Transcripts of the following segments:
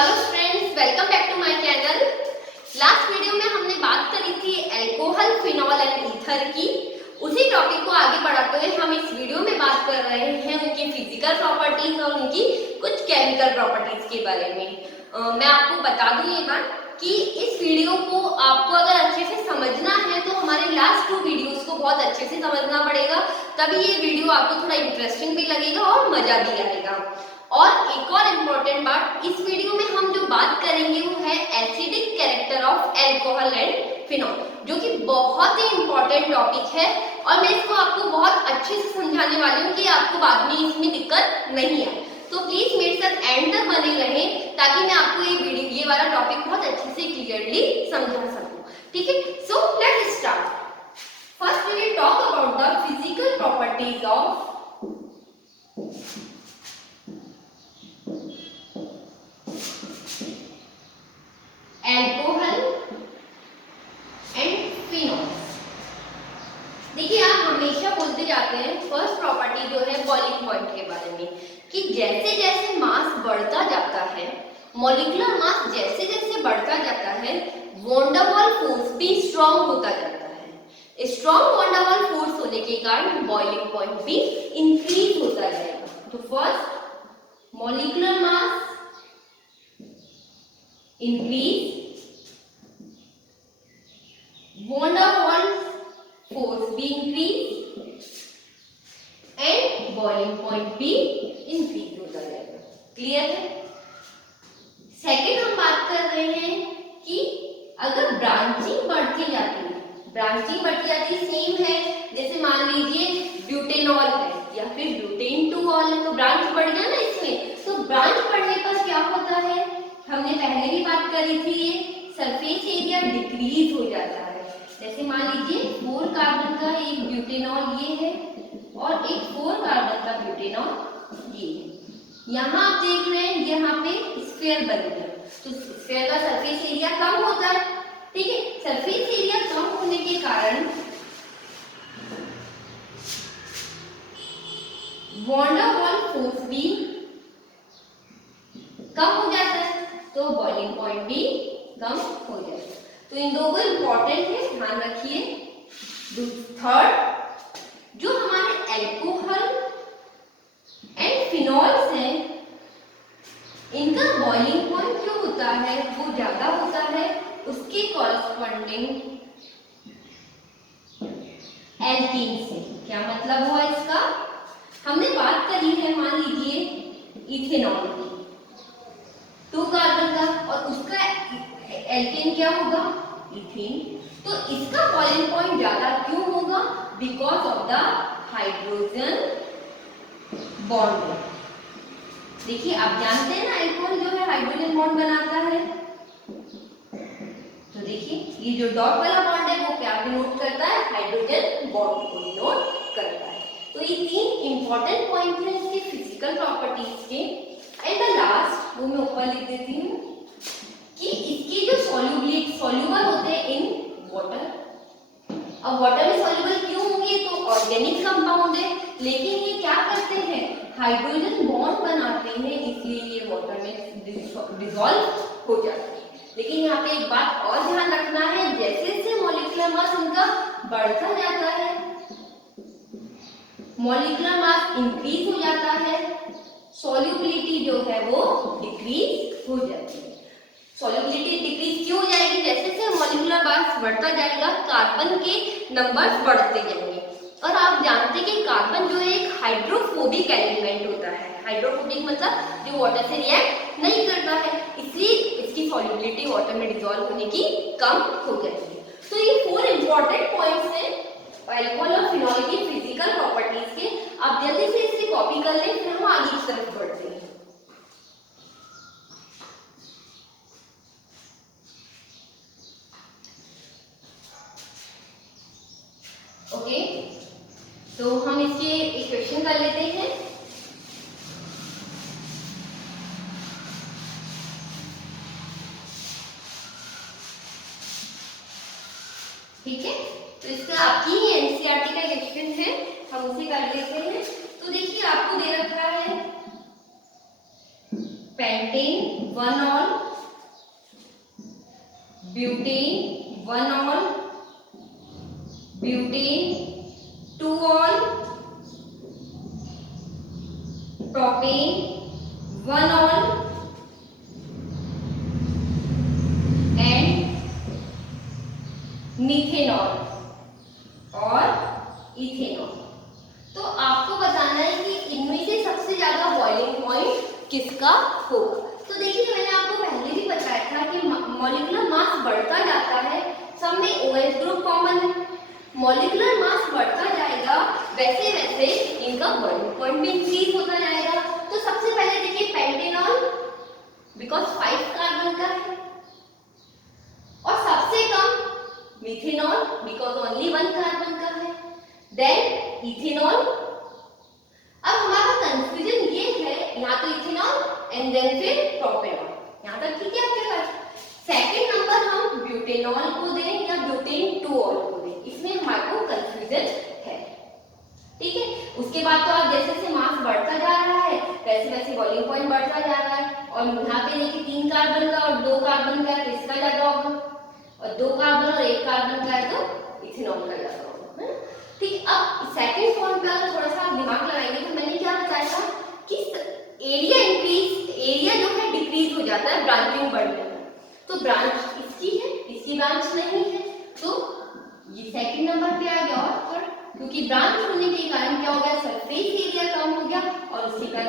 Hello friends, welcome back to my channel. Last video में हमने बात करी थी अल्कोहल, फिनॉल एंड ईथर की। उसी टॉपिक को आगे बढ़ाते हुए हम इस वीडियो में बात कर रहे हैं उनके फिजिकल प्रॉपर्टीज और उनकी कुछ केमिकल प्रॉपर्टीज के बारे में। मैं आपको बता दूं ये बात कि इस वीडियो को आपको अगर अच्छे से समझना है तो हमारे लास्ट 2 वीडियोस को बहुत अच्छे से समझना पड़ेगा, तभी ये वीडियो आपको थोड़ा इंटरेस्टिंग भी लगेगा और मजा भी आएगा। और एक और इम्पोर्टेंट बात, इस वीडियो में हम जो बात करेंगे वो है acidic character of alcohol and phenol, जो कि बहुत ही इम्पोर्टेंट टॉपिक है और मैं इसको आपको बहुत अच्छे से समझाने वाली हूँ कि आपको बाद में इसमें दिक्कत नहीं आए। तो प्लीज मेरे साथ एंड तक बने रहें ताकि मैं आपको ये वाला टॉपिक बहुत अच्छे से क्लियरली समझा सकूँ। ठीक है, so let's start. First we will talk about the physical properties of alcohol and phenol. देखिए, आप हमेशा बोलते जाते हैं फर्स्ट प्रॉपर्टी जो है बॉइलिंग पॉइंट के बारे में, कि जैसे जैसे मास बढ़ता जाता है, मॉलिक्यूलर मास जैसे जैसे बढ़ता जाता है, वॉन डेर वाल फोर्स भी स्ट्रॉन्ग होता जाता है। Strong van der Waals force होने के कारण बॉइलिंग पॉइंट भी इंक्रीज होता जाएगा। तो first molecular mass increase, van der Waals force भी increase and boiling point भी increase होता जाएगा। क्लियर है? सेकेंड हम बात कर रहे हैं कि अगर ब्रांचिंग बढ़ती जाती है, सेम है, जैसे मान लीजिए ब्यूटेनॉल है या फिर ब्यूटेन 2 है, तो ब्रांच बढ़ गया ना इसमें। तो ब्रांच बढ़ने पर क्या होता है, हमने पहले भी बात करी थी, ये सरफेस एरिया डिक्रीज हो जाता है। जैसे मान लीजिए 4 कार्बन का एक ब्यूटेनॉल ये है और एक 4 कार्बन का ब्यूटेनॉल ये है। यहाँ आप देख रहे हैं यहाँ पे स्फीयर बन गया, तो स्फीयर का सरफेस एरिया कम होता है। ठीक है, सरफेस एरिया कम होने के कारण वॉन डेर वाल फोर्स भी कम हो जाता है, तो बॉइलिंग पॉइंट भी कम हो जाएगा। तो इन दो को इंपॉर्टेंट है, ध्यान रखिए। थर्ड, जो हमारे अल्कोहल एंड फिनॉल्स हैं, इनका बॉइलिंग पॉइंट जो होता है वो ज्यादा होता है, उसके कॉरस्पॉन्डिंग एल्कीन से। क्या मतलब हुआ इसका? हमने बात करी है, मान लीजिए इथेनॉल की 2 कार्बन का और उसका एल्केन क्या होगा, इथेन। तो इसका बॉइलिंग पॉइंट ज्यादा क्यों होगा? Because of the hydrogen bond. देखिए, आप जानते हैं ना अल्कोहल जो है हाइड्रोजन बॉन्ड बनाता है। तो देखिए, ये जो डॉट वाला बॉन्ड है वो क्या डिनोट करता है? हाइड्रोजन बॉन्ड को डिनोट करता है। तो ये 3 इंपॉर्टेंट पॉइंट हैं इसके फिजिकल प्रॉपर्टीज के। एंड द लास्ट, वो मैं ऊपर लिख देती हूँ कि इसके जो सॉल्यूबल होते हैं इन वाटर। अब वाटर में सॉल्यूबल क्यों होंगे? तो ऑर्गेनिक कंपाउंड है, लेकिन ये क्या करते हैं? हाइड्रोजन बॉन्ड बनाते हैं, इसलिए ये वाटर में डिसॉल्व हो जाते हैं। लेकिन यहाँ पे एक बात और ध्यान रखना है, जैसे जैसे मॉलिक्यूलर मास उनका बढ़ता जाता है, मॉलिक्यूलर मास इंक्रीज हो जाता है, सॉल्युबिलिटी जो है वो डिक्रीज हो जाती है। सॉल्युबिलिटी डिक्रीज क्यों हो जाएगी? जैसे जैसे मॉलिक्यूलर मास बढ़ता जाएगा, कार्बन के नंबर्स बढ़ते जाएंगे। और आप जानते हैं कि कार्बन जो है एक हाइड्रोफोबिक एलिमेंट होता है। हाइड्रोफोबिक मतलब जो वाटर से रिएक्ट नहीं करता है, इसलिए इसकी सॉल्युबिलिटी वाटर में डिसॉल्व होने की कम हो जाती है। तो ये 4 इंपॉर्टेंट पॉइंट्स हैं अल्कोहल और फिनॉल की फिजिकल प्रॉपर्टीज के। आप जल्दी से इसे कॉपी कर लें, फिर हम आगे की तरफ बढ़ते हैं। ओके, तो हम इसके इक्वेशन कर लेते हैं। ठीक है, तो इसका आपकी एनसीईआरटी का इक्वेशन है, हम उसे कर लेते हैं। तो देखिए, आपको दे रखा है pentane 1 all, butane 1 all, butane 2 all, propane 1 all and methanol और इथेनॉल। तो आपको बताना है कि इनमें से सबसे ज्यादा बॉइलिंग पॉइंट किसका होगा। तो देखिए मैंने आपको पहले भी बताया था कि मॉलिक्यूलर मास बढ़ता जाता है, सब में OH ग्रुप कॉमन है, मॉलिक्यूलर मास बढ़ता जाएगा वैसे वैसे इनका बॉइलिंग पॉइंट भी इंक्रीज होता जाएगा। तो सबसे पहले देखिए पेंटेनॉल बिकॉज 5 कार्बन का है, और सबसे कम मिथेनॉल बिकॉज ओनली 1 कार्बन का है, देन इथेनॉल। अब हमारा कंफ्यूजन ये है, यहाँ तो इथेनॉल एंड देन फिर प्रोपेनॉल, यहाँ तक ठीक है आपके पास। सेकंड नंबर हम ब्यूटेनॉल को दें या ब्यूटेन 2 ऑल को दें, इसमें हमारे को कंफ्यूजन है, ठीक है। उसके बाद तो आप जैसे जैसे मास बढ़ता जा रहा है वैसे वैसे बॉइलिंग पॉइंट बढ़ता जा रहा है, और यहाँ पे देखिए 3 कार्बन का और 2 कार्बन का है तो इसका ज्यादा होगा, और 2 कार्बन और 1 कार्बन का है तो इथेनॉल का ज्यादा होगा, ठीक। अब सेकंड पॉइंट पे अगर थोड़ा सा आप दिमाग लगाएंगे तो मैंने क्या बताया था कि एरिया जो है डिक्रीज हो जाता है ब्रांचिंग बढ़ने में, तो ब्रांच इसकी है, इसकी ब्रांच नहीं है, तो ये सेकंड नंबर पे आ गया। और थर्ड, क्योंकि ब्रांच होने के कारण क्या हो गया, सरफेस एरिया कम हो गया और उसी का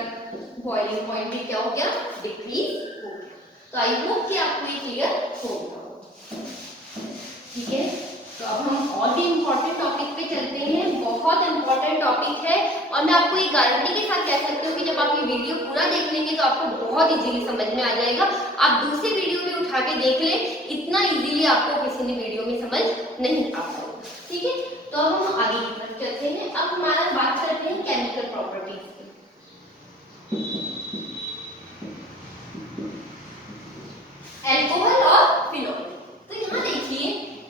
बॉइलिंग पॉइंट भी क्या हो गया, डिक्रीज हो गया। तो आई होप कि आपको ये क्लियर होगा, ठीक है। तो अब हम और भी इम्पोर्टेंट टॉपिक पे चलते हैं, बहुत इम्पोर्टेंट टॉपिक है, और मैं आपको ये गारंटी के साथ कह सकती हूँ कि जब आप ये वीडियो पूरा देख लेंगे तो आपको बहुत इजीली समझ में आ जाएगा। आप दूसरे वीडियो में उठा के देख ले, इतना इजीली आपको किसी ने वीडियो में समझ नहीं आ पाएगा, ठीक है। तो अब हम आगे की तरफ चलते हैं। अब हमारा बात करते हैं केमिकल प्रॉपर्टीज की। अल्कोहल और फिनॉल। तो यहाँ देखिए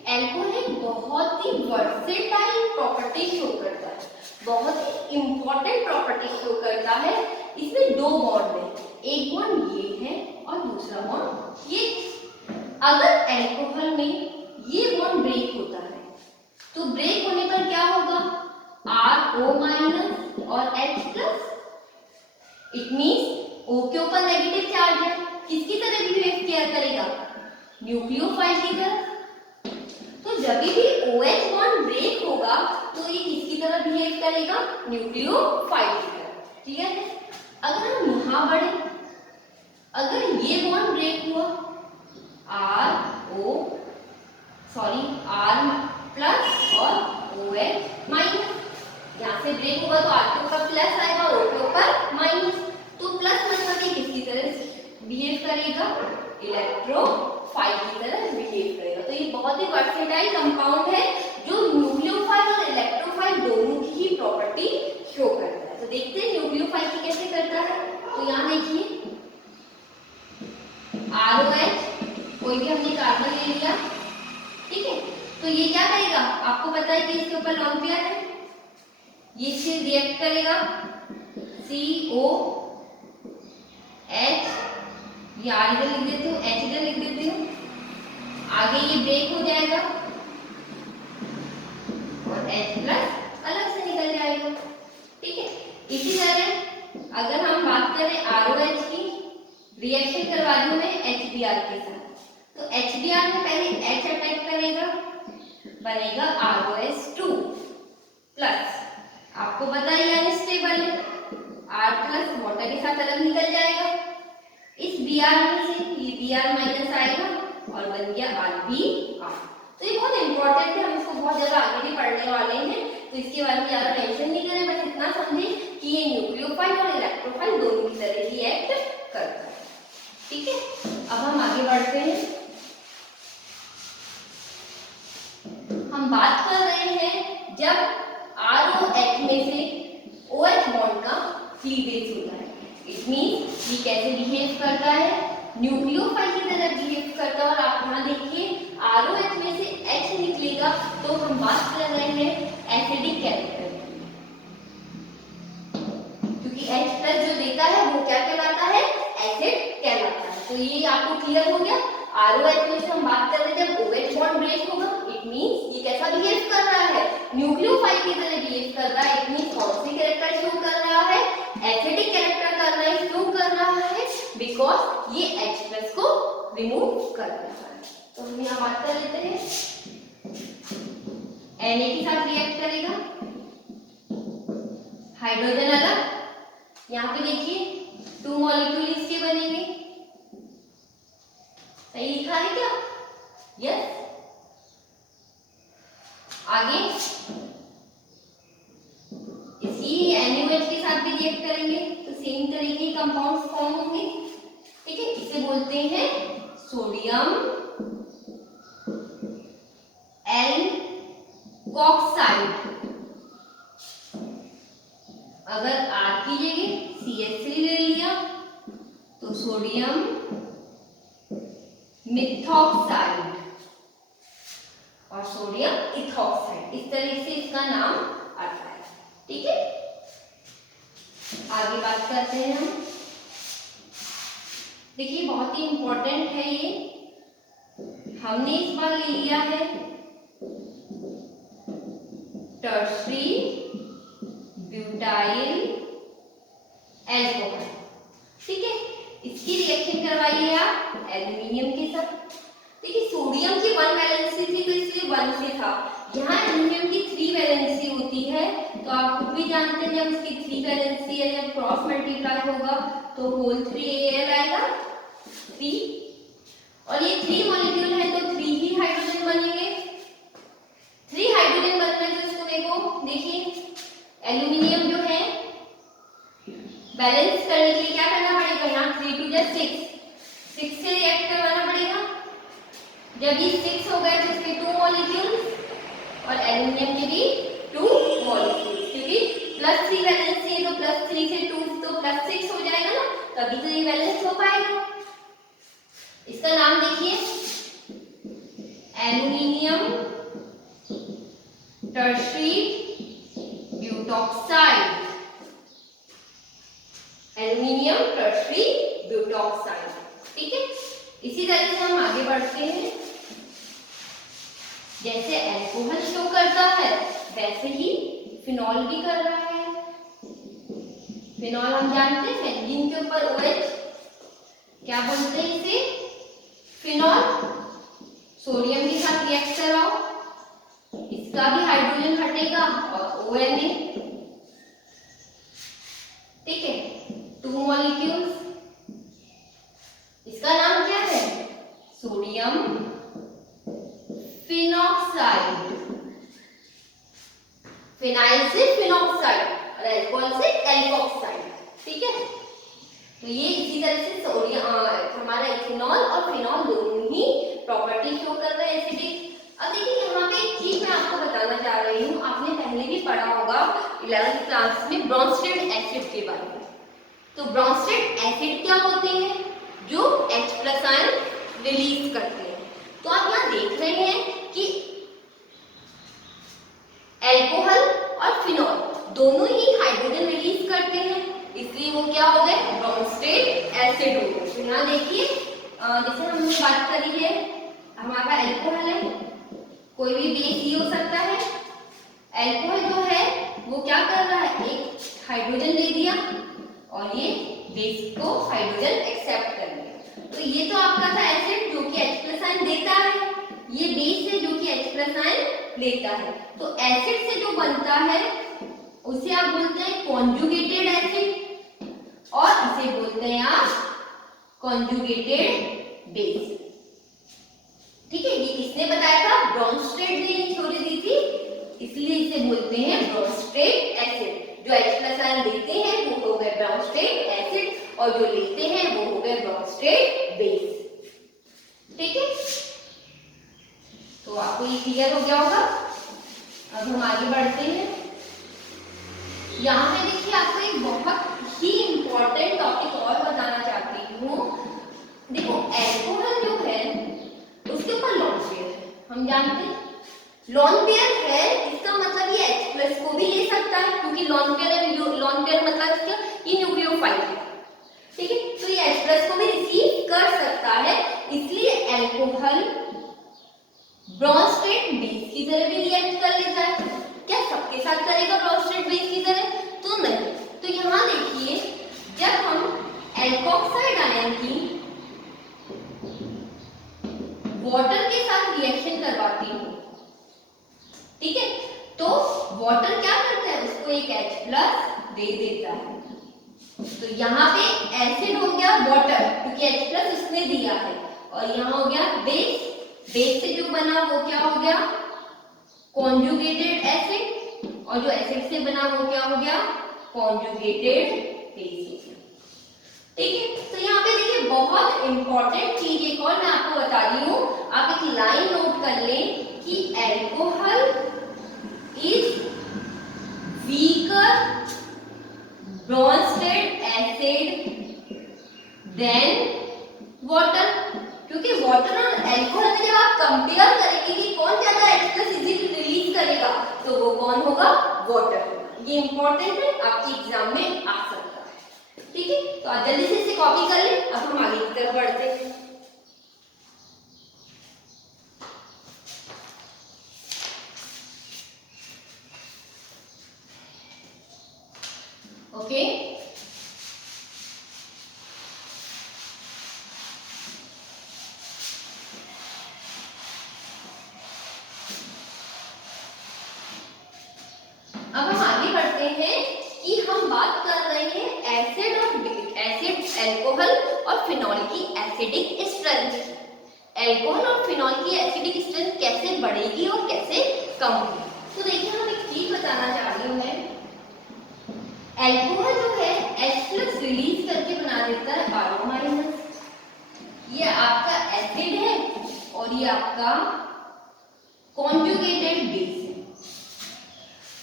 अल्कोहल एक बहुत ही वर्सेटाइल प्रॉपर्टी शो करता है, बहुत ही इंपॉर्टेंट प्रॉपर्टी शो करता है। इसमें 2 बॉन्ड है, एक बॉन्ड ये है और दूसरा बॉन्ड ये। अगर अल्कोहल में ये बॉन्ड ब्रेक होता है तो ब्रेक होने पर क्या होगा, RO माइनस और H+। इट मींस O के ऊपर नेगेटिव चार्ज है, किसकी तरह बिहेव किया करेगा, न्यूक्लियोफाइल की तरह। तो जब भी OH बॉन्ड ब्रेक होगा तो ये किसकी तरह बिहेव करेगा, न्यूक्लियोफाइल की तरह, ठीक है। अगर हम यहाँ बढ़े, अगर ये बॉन्ड ब्रेक हुआ R प्लस और OH माइनस, यहाँ से ब्रेक होगा तो R के ऊपर प्लस आएगा और O के ऊपर माइनस, तो प्लस मतलब ये किसकी तरह बिहेव करेगा, इलेक्ट्रोफाइल की तरह बिहेव करेगा। तो ये बहुत ही वर्सेटाइल कंपाउंड है जो न्यूक्लियोफाइल और इलेक्ट्रोफाइल दोनों की ही प्रॉपर्टी शो करता है। तो देखते हैं न्यूक्लियोफाइल की कैसे करता है। तो यहाँ देखिए ROH, कोई भी हमने कार्बन ले लिया, ठीक है। तो ये क्या करेगा, आपको पता है कि इसके ऊपर लॉन्ग पेयर है, ये इससे रिएक्ट करेगा COH, ये R इधर लिख देती हूँ, H इधर लिख देती हूँ, आगे ये ब्रेक हो जाएगा और H+ अलग से निकल जाएगा, ठीक है। इसी तरह अगर हम बात करें ROH की, रिएक्शन करवा दूं मैं HBr के साथ, तो HBr में पहले H अटैक करेगा, बनेगा ROH2 प्लस, आपको पता है अनस्टेबल है, R+ वाटर के साथ अलग निकल जाएगा, इस Br में से ये Br माइनस आएगा और बन गया RBr। तो ये बहुत इंपॉर्टेंट है, हम इसको बहुत ज्यादा आगे भी पढ़ने वाले हैं, तो इसके बारे में ज्यादा टेंशन नहीं करें, बस इतना समझें कि ये न्यूक्लियोफाइल और इलेक्ट्रोफाइल दोनों की तरह ही एक्ट करता है, ठीक है। अब हम आगे बढ़ते हैं। हम बात कर रहे हैं जब ROH में से OH बॉन्ड का क्लीवेज होता है, इट मींस ये कैसे बिहेव करता है, न्यूक्लियोफाइल की तरह बिहेव करता है। और आप यहाँ देखिए ROH में से H निकलेगा तो हम बात कर रहे हैं एसिडिक कैरेक्टर, क्योंकि H+ जो देता है वो क्या कहलाता है, एसिड क्लियर हो गया। ROH में से हम बात कर रहे हैं, जब OH बॉन्ड ब्रेक होगा इट मींस ये कैसा बिहेव कर रहा है, न्यूक्लियोफाइल की तरह बिहेव कर रहा है। इट मींस कौन सी कैरेक्टर शो कर रहा है, एसिडिक कैरेक्टर कर रहा है, क्यों कर रहा है, बिकॉज ये H+ को रिमूव कर रहा है। तो हम यहाँ बात कर लेते हैं, Na के साथ रिएक्ट करेगा, हाइड्रोजन अलग, यहाँ पे देखिए 2 मॉलिक्यूल इसके बनेंगे, सही लिखा है क्या, यस। आगे इसी NaOH के साथ भी रिएक्ट करेंगे तो सेम तरीके के कंपाउंड्स फॉर्म होंगे, ठीक है। इसे बोलते हैं सोडियम एल्कोक्साइड। अगर R की जगह CH3 ले लिया तो सोडियम मिथॉक्साइड और सोडियम इथॉक्साइड, इस तरह से इसका नाम आता है, ठीक है। आगे बात करते हैं हम, देखिए बहुत ही इंपॉर्टेंट है ये, हमने इस बार ले लिया है टर्शरी ब्यूटाइल अल्कोहल, ठीक है। इसकी रिएक्शन करवाइए आप एल्यूमिनियम के साथ। देखिए सोडियम की 1 वैलेंसी थी तो इसलिए 1 से था, यहाँ एल्यूमिनियम की 3 वैलेंसी होती है, तो आप खुद भी जानते हैं जब उसकी 3 वैलेंसी है, जब क्रॉस मल्टीप्लाई होगा तो होल 3Al आएगा 3, और ये 3 मॉलिक्यूल है तो 3 ही हाइड्रोजन बनेंगे। 3 हाइड्रोजन बनना है तो इसको देखिए एल्यूमिनियम जो है बैलेंस करने के लिए क्या करना पड़ेगा, यहाँ 3 2 6 से रिएक्ट करवाना पड़ेगा। जब ये 6 हो गए तो इसके 2 मॉलिक्यूल्स और एल्यूमिनियम के भी 2 मॉलिक्यूल्स, क्योंकि +3 वैलेंसी है तो +3 से 2 तो +6 हो जाएगा ना, तभी तो ये बैलेंस हो पाएगा। इसका नाम देखिए aluminium tertiary butoxide, aluminium tertiary butoxide, ठीक है। इसी तरह से हम आगे बढ़ते हैं, जैसे अल्कोहल शो करता है वैसे ही फिनॉल भी कर रहा है। फिनॉल हम जानते हैं बेंजीन के ऊपर OH, क्या बोलते हैं इसे, फिनॉल। सोडियम के साथ रिएक्ट कराओ, इसका भी हाइड्रोजन हटेगा और ONA, ठीक है, 2 मॉलिक्यूल्स। इसका नाम क्या है, सोडियम फिनॉक्साइड, फिनाइल से फिनॉक्साइड और अल्कोहल से एल्कोक्साइड, ठीक है। तो ये इसी तरह से सोडियम हमारा इथेनॉल और फिनॉल दोनों ही प्रॉपर्टी शो कर रहे हैं एसिडिक। अब देखिए यहाँ पे एक चीज मैं आपको बताना चाह रही हूँ, आपने पहले भी पढ़ा होगा 11th क्लास में ब्रोंस्टेड एसिड के बारे में। तो ब्रोंस्टेड एसिड क्या होते हैं, जो H+ आयन रिलीज करते हैं। तो आप यहाँ देख रहे हैं कि अल्कोहल और फिनॉल दोनों ही हाइड्रोजन रिलीज करते हैं, इसलिए वो क्या हो गए, ब्रोंस्टेड एसिड हो गए। तो यहाँ देखिए जैसे हमने बात करी है, हमारा अल्कोहल है, कोई भी बेस ही हो सकता है। अल्कोहल जो है वो क्या कर रहा है, एक हाइड्रोजन ले दिया और ये बेस को हाइड्रोजन एक्सेप्ट कर लिया। तो ये तो आपका था एसिड जो कि H+ आयन देता है, ये बेस है जो कि H+ आयन लेता है। तो एसिड से जो बनता है उसे आप बोलते हैं कॉन्जुगेटेड एसिड और इसे बोलते हैं आप कॉन्जुगेटेड बेस, ठीक है। ये किसने बताया था, ब्रोंस्टेड ने थ्योरी दी थी, इसलिए इसे बोलते हैं ब्रोंस्टेड एसिड। जो H+ आयन देते हैं वो हो गए ब्रोंस्टेड एसिड और जो लेते हैं वो हो गए ब्रोंस्टेड बेस, ठीक है। तो आपको ये क्लियर हो गया होगा। अब हम आगे बढ़ते हैं, यहाँ पे देखिए आपको एक बहुत ही इंपॉर्टेंट टॉपिक और बताना चाहती हूँ। देखो अल्कोहल जो है उसके ऊपर लोन पेयर है, हम जानते हैं लोन पेयर है, इसका मतलब ये H+ को भी ले सकता है, क्योंकि लोन पेयर मतलब क्या, ये न्यूक्लियोफाइल है, ठीक है। तो ये H+ को भी रिसीव कर सकता है, इसलिए अल्कोहल ब्रॉन्ज स्टेट बेस की तरह भी रिएक्ट कर लेता है। क्या सबके साथ करेगा ब्रॉन्ज स्टेट बेस की तरह? तो नहीं। तो यहाँ देखिए, जब हम एल्कोक्साइड आयन की वाटर के साथ रिएक्शन करवाती हूँ, ठीक है, तो वाटर क्या करता है, उसको एक H+ दे देता है। तो यहाँ पे एसिड हो गया वाटर, क्योंकि H+ उसने दिया है, और यहाँ हो गया बेस। बेस से जो बना वो क्या हो गया, कॉन्जुगेटेड एसिड, और जो एसिड से बना वो क्या हो गया, कॉन्जुगेटेड बेस। ठीक है, तो यहाँ पे देखिए बहुत इंपॉर्टेंट चीज एक और मैं आपको बता रही हूँ, आप एक लाइन नोट कर लें कि alcohol is weaker Bronsted acid than water, क्योंकि वाटर और अल्कोहल में जब आप कंपेयर करेंगे कि कौन ज्यादा H+ रिलीज करेगा, तो वो कौन होगा, वाटर। ये इंपॉर्टेंट है, आपके एग्जाम में आ सकता है। ठीक है, तो आप जल्दी से इसे कॉपी कर लें। अब हम आगे की तरफ बढ़ते हैं। ओके, अब हम आगे बढ़ते हैं कि हम बात कर रहे हैं एसिड अल्कोहल और फिनॉल की एसिडिक स्ट्रेंथ। अल्कोहल और फिनॉल की एसिडिक स्ट्रेंथ कैसे बढ़ेगी और कैसे कम होगी। तो देखिए, हम एक चीज बताना चाह रही हूँ मैं, अल्कोहल जो है H+ रिलीज करके बना देता है RO-। ये आपका एसिड है और ये आपका कॉन्जुगेटेड बेस है।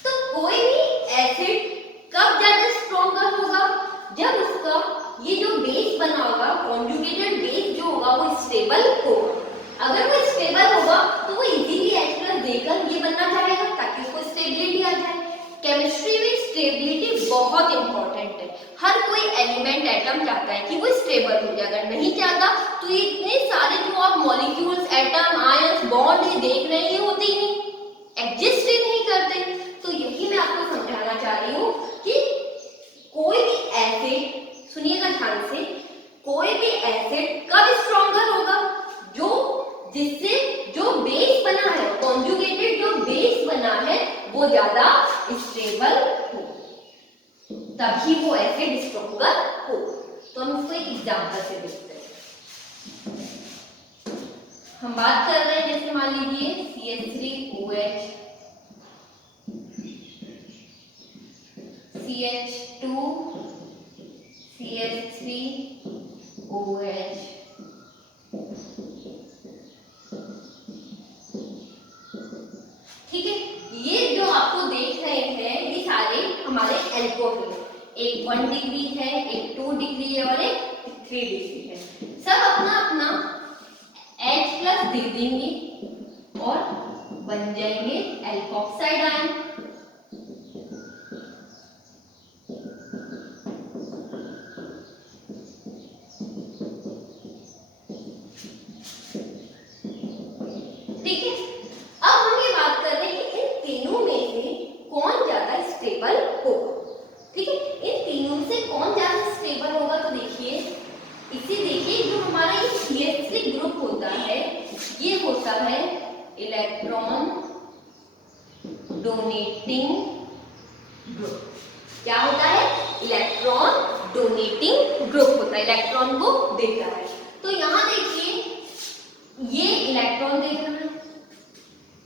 तो कोई भी एसिड कब ज्यादा स्ट्रॉन्गर होगा, जब उसका ये जो बेस बना होगा, कॉन्जुगेटेड बेस जो होगा वो स्टेबल होगा। अगर वो स्टेबल होगा तो वो इजीली H+ देकर ये बनना चाहेगा ताकि उसको स्टेबिलिटी आ जाए। केमिस्ट्री में स्टेबिलिटी बहुत इंपॉर्टेंट है। हर कोई एलिमेंट एटम चाहता है कि वो स्टेबल हो जाए, अगर नहीं चाहता तो ये इतने सारे जो आप मॉलिक्यूल्स, एटम, आयंस, बॉन्ड ये देख रहे हैं, ये होते ही नहीं, एग्जिस्ट ही नहीं करते। तो यही मैं आपको समझाना चाह रही हूँ कि कोई भी एसिड, सुनिएगा ध्यान से, कोई भी एसिड कब स्ट्रॉन्गर होगा, जो जिससे जो बेस बना है, कॉन्जुगेटेड जो बेस बना है वो ज्यादा स्टेबल हो, तभी वो एसिड स्ट्रॉन्गर हो। तो हम इसको एक एग्जांपल से देखते हैं। हम बात कर रहे हैं, जैसे मान लीजिए CH3OH, CH2, CH3OH, ठीक है, ये जो आपको देख रहे हैं ये सारे हमारे अल्कोहल, एक 1 डिग्री है, एक 2 डिग्री है और एक 3 डिग्री है। सब अपना अपना H+ दे देंगे और बन जाएंगे एल्कोक्साइड आयन। ठीक है, अब हम ये बात कर रहे हैं कि इन तीनों में से कौन ज्यादा स्टेबल होगा। ठीक है, इन तीनों से कौन ज्यादा स्टेबल होगा, तो देखिए इसे देखिए, जो हमारा ये CH3 ग्रुप होता है, ये होता है इलेक्ट्रॉन डोनेटिंग ग्रुप। क्या होता है, इलेक्ट्रॉन डोनेटिंग ग्रुप होता है, इलेक्ट्रॉन को देता है। तो यहाँ देखिए, ये इलेक्ट्रॉन दे रहा है,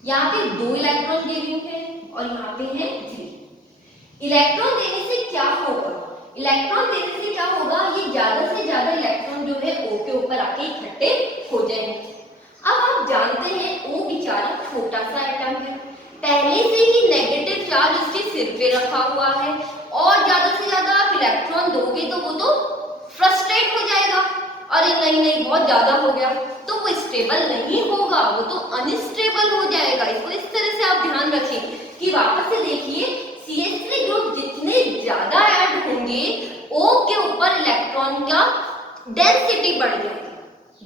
यहाँ पे 2 इलेक्ट्रॉन दे रहे हैं और यहाँ पे है 3। इलेक्ट्रॉन देने से क्या होगा, इलेक्ट्रॉन देने से क्या होगा, ये ज्यादा से ज्यादा इलेक्ट्रॉन जो है O के ऊपर आके इकट्ठे हो जाएंगे। अब आप जानते हैं O बेचारा छोटा सा एटम है, पहले से ही नेगेटिव चार्ज उसके सिर पे रखा हुआ है, और ज्यादा से ज्यादा आप इलेक्ट्रॉन दोगे तो वो तो फ्रस्ट्रेट हो जाएगा, अरे नहीं नहीं बहुत ज्यादा हो गया, तो वो स्टेबल नहीं होगा, वो तो अनस्टेबल हो जाएगा। इसको इस तरह से आप ध्यान रखें कि वापस से देखिए, CH3 ग्रुप जितने ज्यादा ऐड होंगे, O के ऊपर इलेक्ट्रॉन का डेंसिटी बढ़ जाएगी।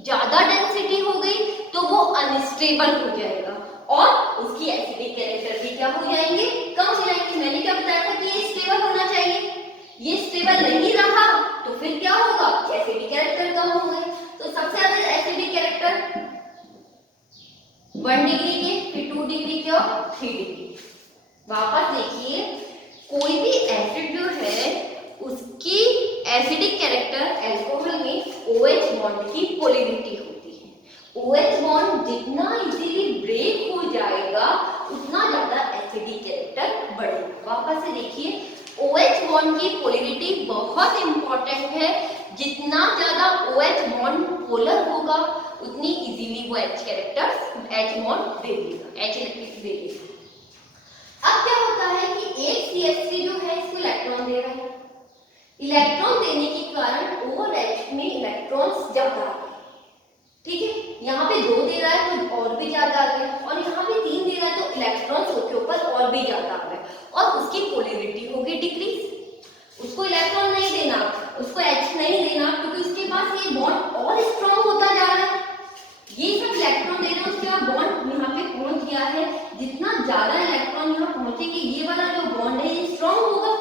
ज्यादा डेंसिटी हो गई तो वो अनस्टेबल हो जाएगा और उसकी एसिडिक कैरेक्टर भी क्या हो जाएंगे, कम हो जाएंगे। मैंने क्या बताया था कि ये स्टेबल होना चाहिए, ये स्टेबल नहीं रहा तो फिर क्या होगा, एसिडिक कैरेक्टर कम हो गए। तो सबसे ज्यादा एसिडिक कैरेक्टर 1 डिग्री के, फिर 2 डिग्री के और 3 डिग्री। वापस देखिए, कोई भी एसिड जो है उसकी एसिडिक कैरेक्टर अल्कोहल में OH बॉन्ड की पोलैरिटी होती है। OH बॉन्ड जितना इजीली ब्रेक हो जाएगा उतना ज्यादा एसिडिक कैरेक्टर बढ़ेगा। वापस से देखिए, OH बॉन्ड की पोलैरिटी बहुत इंपॉर्टेंट है। जितना ज्यादा OH बॉन्ड पोलर होगा उतनी इजीली वो H कैरेक्टर H बॉन्ड दे देगा, H इलेक्ट्रिक दे देगा। अब क्या होता है कि एक CH3 जो है इसको इलेक्ट्रॉन दे रहा है, इलेक्ट्रॉन देने के कारण OH में इलेक्ट्रॉन्स ज्यादा आ गए, ठीक है। यहाँ पे 2 दे रहा है तो और भी ज्यादा आ गया, और यहाँ पे 3 दे रहा है तो इलेक्ट्रॉन्स उसके ऊपर और भी ज्यादा आ गए और उसकी पोलैरिटी हो गई डिक्रीज। उसको इलेक्ट्रॉन नहीं देना, उसको H नहीं देना, क्योंकि उसके पास ये बॉन्ड और स्ट्रॉन्ग होता जा रहा है। ये सब इलेक्ट्रॉन दे रहे हैं, उसके बाद बॉन्ड यहाँ पे पहुंच गया है। जितना ज्यादा इलेक्ट्रॉन यहाँ पहुंचेंगे ये वाला जो बॉन्ड है ये स्ट्रॉन्ग होगा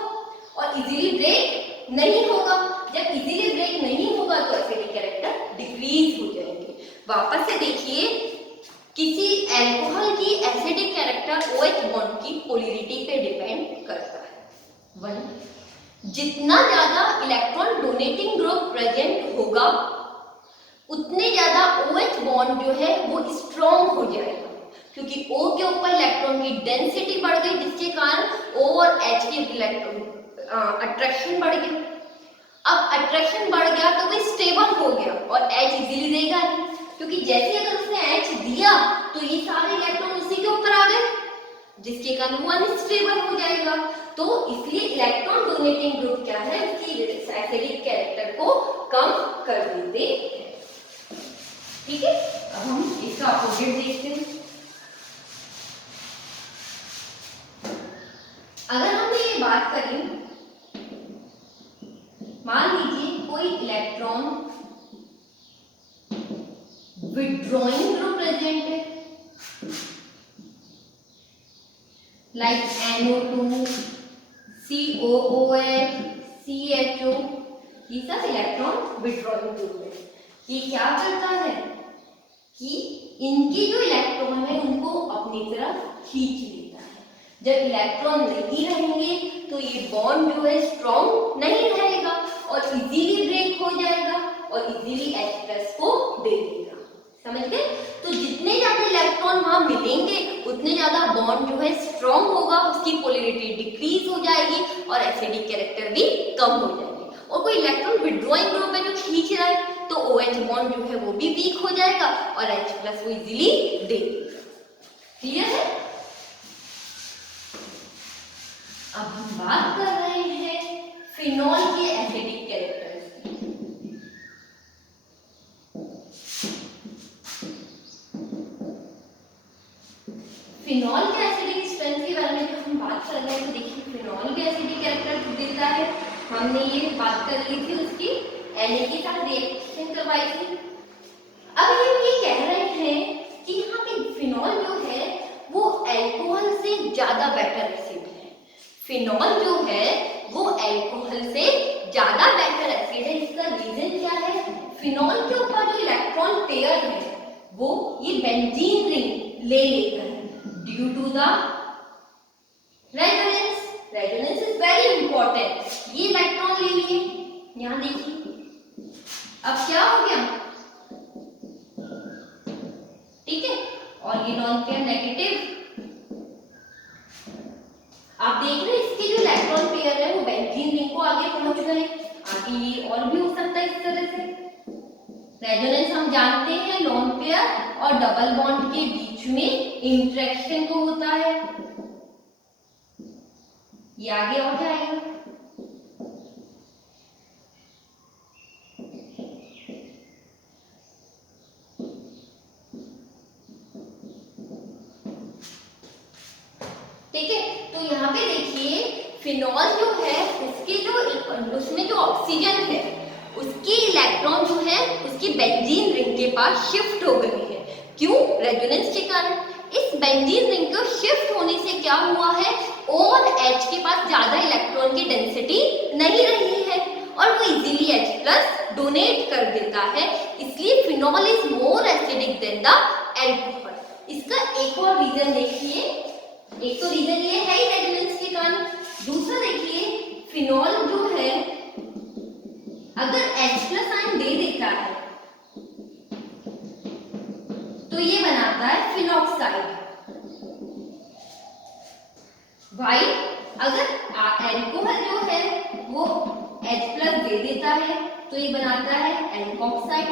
और इजीली ब्रेक नहीं होगा। जब इजीली ब्रेक नहीं होगा तो एसिडिक कैरेक्टर डिक्रीज हो जाएंगे। वापस से देखिए, किसी अल्कोहल की एसिडिक कैरेक्टर OH बॉन्ड की पोलैरिटी पे डिपेंड करता है। 1, जितना ज्यादा इलेक्ट्रॉन डोनेटिंग ग्रुप प्रेजेंट होगा उतने ज्यादा OH बॉन्ड जो है वो स्ट्रॉन्ग हो जाएगा, क्योंकि O के ऊपर इलेक्ट्रॉन की डेंसिटी बढ़ गई जिसके कारण O और H के इलेक्ट्रॉन अट्रैक्शन बढ़ गया। अब अट्रैक्शन बढ़ गया तो वो स्टेबल हो गया और H इजीली देगा नहीं, क्योंकि जैसे अगर उसने H दिया तो ये सारे इलेक्ट्रॉन उसी के ऊपर आ गए जिसके कारण वो अनस्टेबल हो जाएगा। तो इसलिए इलेक्ट्रॉन डोनेटिंग ग्रुप क्या है, उसकी एसिडिक कैरेक्टर को कम कर देते हैं, ठीक है। अब हम इसका अपोजिट देखते हैं। अगर हमने ये बात करी, मान लीजिए कोई इलेक्ट्रॉन विड्रॉइंग ग्रुप प्रेजेंट है, लाइक NO2, COOH, CHO, ये सब इलेक्ट्रॉन विड्रॉइंग ग्रुप है। ये क्या करता है कि इनके जो इलेक्ट्रॉन है उनको अपनी तरफ खींच लेता है। जब इलेक्ट्रॉन नहीं रहेंगे तो ये बॉन्ड जो है स्ट्रॉन्ग नहीं रहेगा और इजीली ब्रेक हो जाएगा और इजीली H+ को दे देगा। समझ गए? तो जितने ज्यादा इलेक्ट्रॉन वहां मिलेंगे उतने ज्यादा बॉन्ड जो है स्ट्रॉन्ग होगा, उसकी पोलैरिटी डिक्रीज हो जाएगी और एसिडिक कैरेक्टर भी कम हो जाएगी। और कोई इलेक्ट्रॉन विड्रॉइंग ग्रुप में जो खींच रहा है तो OH बॉन्ड जो है वो भी वीक हो जाएगा और H+ वो इजीली दे देगा। क्लियर है? अब हम बात कर रहे हैं फिनॉल के एसिडिक कैरेक्टर्स की। फिनॉल के एसिडिक स्ट्रेंथ के बारे में जब हम बात कर रहे हैं तो देखिए, फिनॉल के एसिडिक कैरेक्टर देता है। हमने ये बात कर ली थी उसकी Na के साथ रिएक्शन करवाई थी। अब ये कह रहे हैं कि यहाँ पे फिनॉल जो है वो अल्कोहल से ज्यादा बेटर एसिड है। फिनॉल जो है वो अल्कोहल से ज्यादा बेटर एसिड है। इसका रीजन क्या है? फिनॉल के ऊपर जो इलेक्ट्रॉन पेयर है वो ये बेंजीन रिंग ले लेता है due to the resonance. Resonance is very important. ये इलेक्ट्रॉन ले लिए, यहां देखिए, अब क्या हो गया, ठीक है, और ये नॉन पेयर नेगेटिव। आप देख रहे हैं इसके जो इलेक्ट्रॉन पेयर है वो बेंजीन रिंग को आगे पहुंच गए। आगे ये और भी हो सकता है इस तरह से। रेजोनेंस हम जानते हैं लोन पेयर और डबल बॉन्ड के बीच में इंटरेक्शन को होता है। ये आगे और जाएगा। ठीक है, तो यहाँ पे देखिए फिनॉल जो है उसमें जो ऑक्सीजन है उसकी इलेक्ट्रॉन जो है उसकी बेंजीन रिंग के पास शिफ्ट हो गए हैं। क्यों? रेजोनेंस के कारण। इस बेंजीन रिंग को शिफ्ट होने से क्या हुआ है, O और H के पास ज्यादा इलेक्ट्रॉन की डेंसिटी नहीं रही है और वो इजीली H+ डोनेट कर देता है, इसलिए phenol is more acidic then the alcohol. इसका एक और रीजन देखिए, एक तो रीजन ये है ही रेजोनेंस के कारण, दूसरा देखिए फिनॉल जो है अगर H+ आयन दे देता है तो ये बनाता है फिनॉक्साइड। वाई? अगर एल्कोहल जो है वो H+ दे देता है तो ये बनाता है एल्कोक्साइड।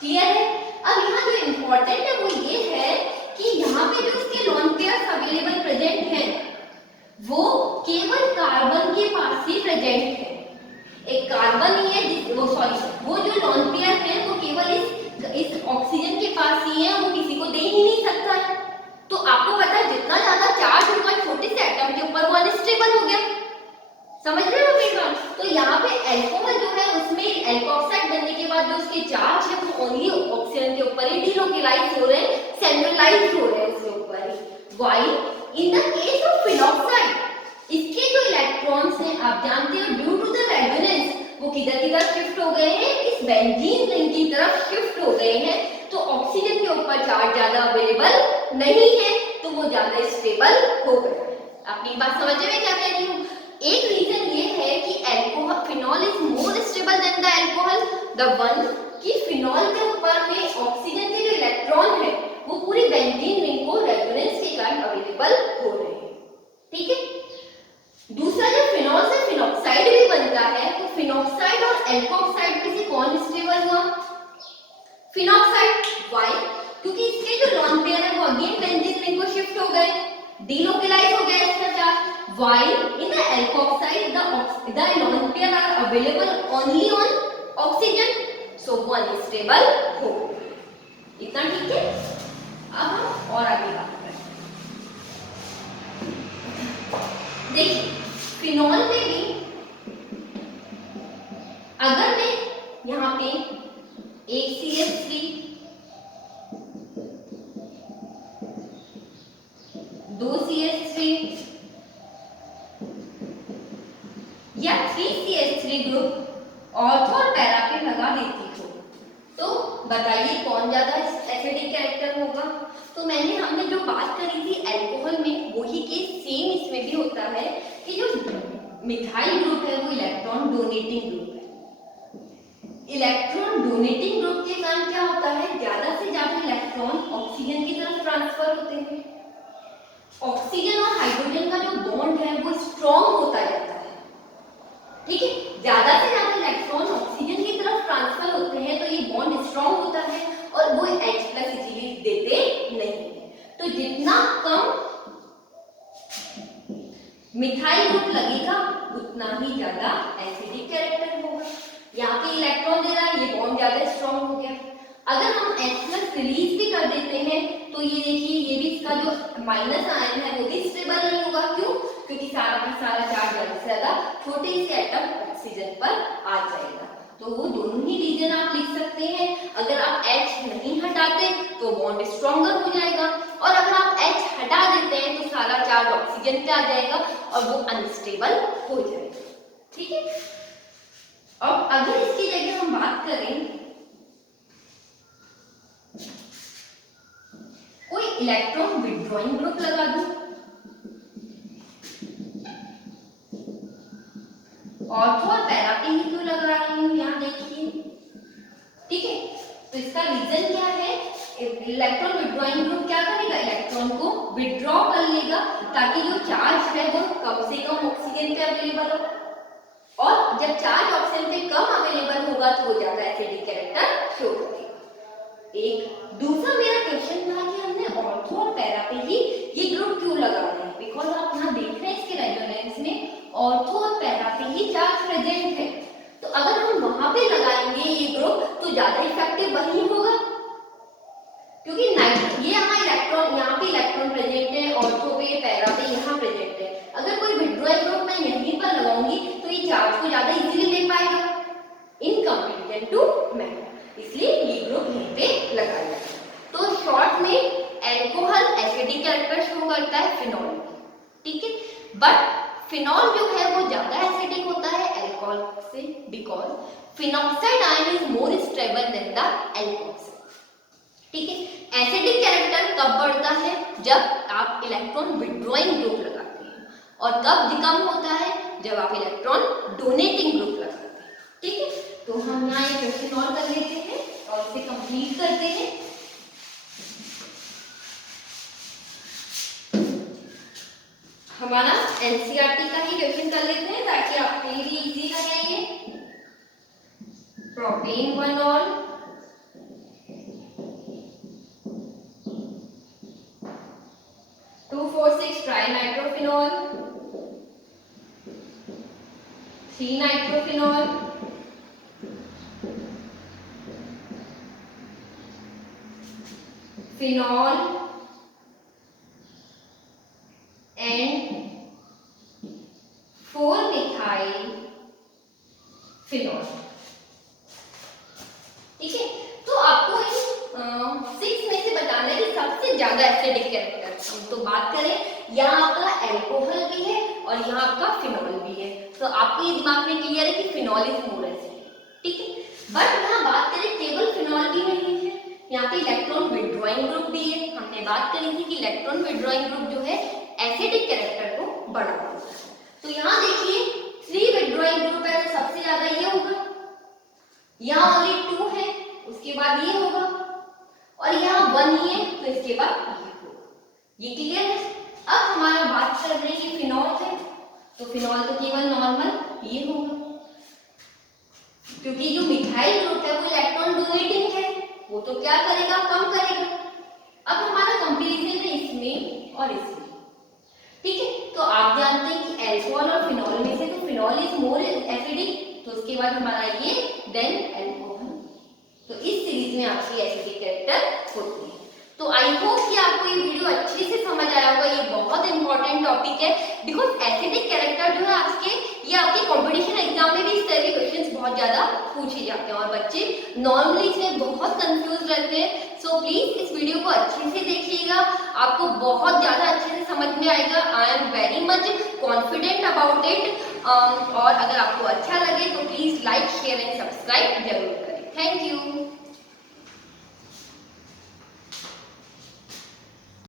क्लियर है? अब यहाँ जो इम्पोर्टेंट है वो ये है कि यहाँ पे जो इसके लोन पेयर्स अवेलेबल प्रेजेंट हैं वो केवल कार्बन के पास ही प्रेजेंट है। एक कार्बन ही है वो जो लोन पेयर है वो केवल इस ऑक्सीजन के पास ही है, वो किसी को दे ही नहीं सकता है। तो आपको पता है जितना ज्यादा चार्ज होगा छोटे से एटम के ऊपर वो अनस्टेबल हो गया। समझ रहे हो मेरी बात? तो यहाँ पे एल्कोहल जो है उसमें एल्कोक्साइड बनने के बाद जो उसके चार्ज है वो ओनली ऑक्सीजन के ऊपर ही डिलोकेलाइज हो रहे हैं, सेंट्रलाइज हो रहे हैं उसके ऊपर ही। Why? In the case of phenoxide इसके जो इलेक्ट्रॉन्स हैं आप जानते हो ड्यू टू द रेजोनेंस वो किधर शिफ्ट हो गए हैं, इस बेंजीन रिंग की तरफ शिफ्ट हो गए हैं। तो ऑक्सीजन के ऊपर चार्ज ज्यादा अवेलेबल नहीं है तो वो ज्यादा स्टेबल हो गए। अपनी बात समझ में क्या कह रही हूँ? एक रीजन ये है कि alcohol phenol is more stable then the alcohol, the one कि फिनॉल के ऊपर में ऑक्सीजन के जो इलेक्ट्रॉन है वो पूरी बेंजीन रिंग को रेजोनेंस के कारण अवेलेबल हो रहे हैं। ठीक है? दूसरा जो फिनॉल से फिनॉक्साइड भी बनता है तो फिनॉक्साइड और एल्कोक्साइड में से कौन स्टेबल हुआ? फिनॉक्साइड। व्हाई? क्योंकि इसके जो लोन पेयर है वो अगेन बेंजीन रिंग को शिफ्ट हो गए, डिलोकेलाइज हो गया इसका charge. Why? In the alkoxide the lone pair are available only on oxygen, so वो अनस्टेबल हो। इतना ठीक है? अब हम और आगे बात करते हैं। देखिए फिनॉल में भी अगर मैं यहाँ पे एक CH3 दो CH3 या 3 CH3 ग्रुप ऑर्थो और पैरा पे लगा देती हो तो बताइए कौन ज्यादा एसिडिक कैरेक्टर होगा? तो हमने जो बात करी थी अल्कोहल में वही केस सेम इसमें भी होता है कि जो मिथाइल ग्रुप है वो इलेक्ट्रॉन डोनेटिंग ग्रुप है। इलेक्ट्रॉन डोनेटिंग ग्रुप के कारण क्या होता है, ज्यादा से ज्यादा इलेक्ट्रॉन ऑक्सीजन की तरफ ट्रांसफर होते हैं। ऑक्सीजन और हाइड्रोजन का जो बॉन्ड है वो स्ट्रॉन्ग होता जाता है। ठीक है, ज्यादा से ज्यादा इलेक्ट्रॉन ऑक्सीजन की तरफ ट्रांसफर होते हैं तो ये बॉन्ड स्ट्रॉन्ग होता है और वो H+ इजीली देते नहीं है। तो जितना कम मिथाइल ग्रुप लगेगा उतना ही ज्यादा एसिडिक कैरेक्टर होगा। यहाँ पे इलेक्ट्रॉन दे रहा है, ये बॉन्ड ज्यादा स्ट्रॉन्ग हो गया। अगर हम H+ रिलीज भी कर देते हैं तो ये देखिए ये भी इसका जो माइनस आयन है वो भी स्टेबल नहीं होगा। क्यों? क्योंकि सारा का सारा चार्ज ज्यादा से ज्यादा छोटे से एटम ऑक्सीजन पर आ जाएगा। तो वो दोनों ही रीजन आप लिख सकते हैं। अगर आप H नहीं हटाते तो बॉन्ड स्ट्रॉन्गर हो जाएगा और अगर आप H हटा देते हैं तो सारा चार्ज ऑक्सीजन पे आ जाएगा और वो अनस्टेबल हो जाएगा। ठीक है, अब अगर इसकी जगह हम बात करें कोई इलेक्ट्रॉन विथड्रॉइंग ग्रुप लगा दूं, ऑर्थो और पैरा पे ही क्यों लगा रही हूं यहाँ देखिए। ठीक है, तो इसका रीजन क्या है, इलेक्ट्रॉन विथड्रॉइंग ग्रुप क्या करेगा, इलेक्ट्रॉन को विथड्रॉ कर लेगा ताकि जो चार्ज है वो कम से कम ऑक्सीजन पे अवेलेबल हो और जब चार्ज ऑक्सीजन पे कम अवेलेबल होगा तो वो ज्यादा एसिडिक कैरेक्टर शो करेगा। एक दूसरा मेरा क्वेश्चन था कि हमने ऑर्थो और पैरा पे ही ये ग्रुप क्यों लगा रहे हैं, बिकॉज आप यहाँ देख रहे हैं इसके रेजोनेंस में ऑर्थो और पैरा पे ही चार्ज प्रेजेंट है। तो अगर हम वहां पे लगाएंगे ये ग्रुप तो ज्यादा इफेक्टिव वही होगा क्योंकि ये हमारा इलेक्ट्रॉन यहाँ पे इलेक्ट्रॉन प्रेजेंट है, ऑर्थो पे पैरा पे यहाँ प्रेजेंट है। अगर कोई विथड्रॉइंग ग्रुप मैं यहीं पर लगाऊंगी तो ये चार्ज को ज्यादा इजीली ले पाएगा इन कंपैरिजन टू मैटर। इसलिए ये ग्रुप यहीं पे लगाया है। तो शॉर्ट में एल्कोहल एसिडिक कैरेक्टर शो करता है फिनॉल, ठीक है। बट फिनॉल जो है वो ज्यादा एसिडिक होता है अल्कोहल से, because phenoxide ion is more stable then the alcohol, ठीक है। एसिडिक कैरेक्टर कब बढ़ता है? जब आप इलेक्ट्रॉन विड्रॉइंग ग्रुप लगाते हैं, और कब कम होता है? जब आप इलेक्ट्रॉन डोनेटिंग ग्रुप लगाते हैं, ठीक है। तो हम यहाँ एक क्वेश्चन और कर लेते हैं और इसे कंप्लीट करते हैं। हमारा एनसीईआरटी का ही क्वेश्चन कर लेते हैं ताकि आपके लिए इजी लगे। ये प्रोपेन विनॉल, trinitrophenol, 3 nitrophenol, phenol and 4 methyl phenol, ठीक है। तो आपको इन 6 में से बताना है कि सबसे ज्यादा एसिडिक कैरेक्टर। हम तो बात करें, यहाँ आपका अल्कोहल भी है और यहाँ आपका फिनॉल भी है, तो आपको ये दिमाग में क्लियर है कि फिनॉल इज मोर एसिडिक, ठीक है। बट यहाँ बात करें केवल फिनॉल भी नहीं है, यहाँ पे इलेक्ट्रॉन विड्रॉइंग ग्रुप भी है। हमने बात करी थी कि इलेक्ट्रॉन विड्रॉइंग ग्रुप जो है एसिडिक कैरेक्टर को बढ़ाता है। तो यहाँ देखिए 3 विड्रॉइंग ग्रुप है, तो सबसे ज्यादा ये होगा, यहाँ ओनली 2 है, उसके बाद ये होगा, और यहाँ 1 ही है, तो इसके बाद ये होगा। ये क्लियर है? अब हमारा बात कर रहे हैं फिनॉल है, तो फिनॉल तो केवल नॉर्मल ये होगा, क्योंकि जो मिथाइल ग्रुप है वो इलेक्ट्रॉन डोनेटिंग है, वो तो क्या करेगा, कम करेगा। अब हमारा कंपैरिजन है इसमें और इसमें, ठीक है। तो आप जानते हैं कि अल्कोहल और फिनॉल में से तो फिनॉल इज मोर एसिडिक, तो उसके बाद हमारा ये देन अल्कोहल। तो इस सीरीज में आपकी एसिडिक कैरेक्टर होती है। तो आई होप कि आपको ये वीडियो अच्छे से समझ आया होगा। ये बहुत इंपॉर्टेंट टॉपिक है, बिकॉज एसिडिक कैरेक्टर जो है ये आपके कंपटीशन एग्जाम में भी इस तरह के क्वेश्चंस बहुत ज्यादा पूछे जाते हैं, और बच्चे नॉर्मली इसमें बहुत कंफ्यूज रहते हैं। सो प्लीज इस वीडियो को अच्छे से देखिएगा, आपको बहुत ज्यादा अच्छे से समझ में आएगा। I am very much confident about it. और अगर आपको अच्छा लगे तो please like, share and subscribe जरूर करें। Thank you.